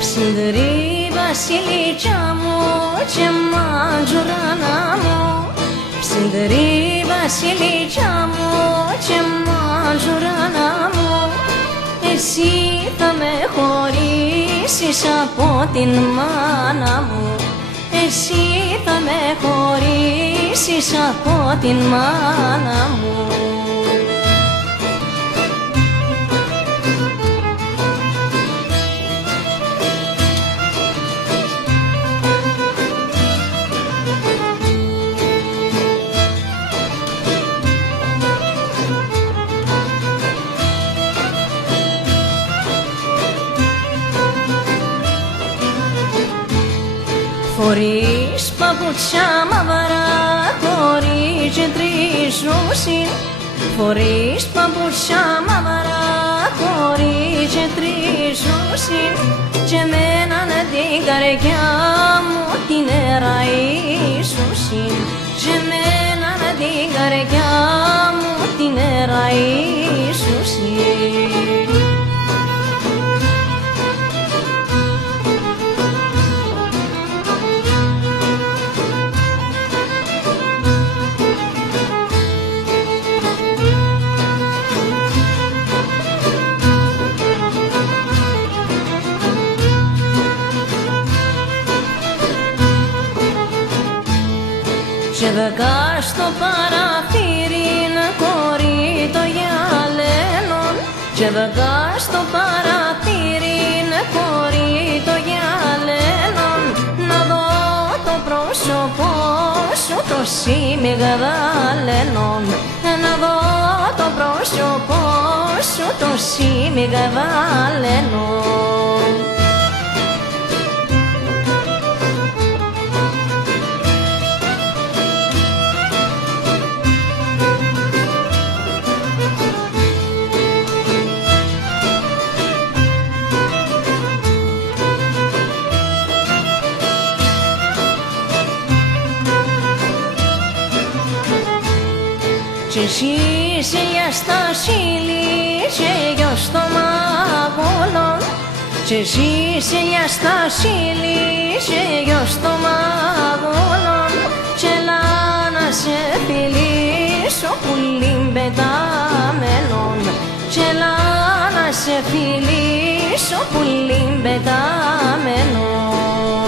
Ψινδρή βασιλίτσα μου και μαντζουράνα μου, ψινδρή βασιλίτσα μου και μαντζουράνα μου, εσύ θα με χωρίσεις από την μάνα μου, εσύ θα με χωρίσεις από την μάνα μου. Φορείς παπούτσια μαύρα, κορίτσι τριζούσιν, φορείς παπούτσια μαύρα, κορίτσι τριζούσιν, και μέναν την καρδιά μου την εραΐσουσιν, και μέναν την καρδιά μου την εραΐσουσιν. Και δεκά στο παραθύρι κορί το γυαλένον, και δεκά στο παραθύρι κορί το γυαλένον, να δω το πρόσωπό σου το σιμιγδαλένον, να δω το πρόσωπό σου το σιμιγδαλένον. Και εσύ είσαι για στα σύλλη και γιο στο μαγούλον, και εσύ είσαι για στα σύλλη και γιο στο μαγούλον, και έλα να σε φιλήσω πουλίν πεταμένον, και έλα να σε φιλήσω πουλίν πεταμένον.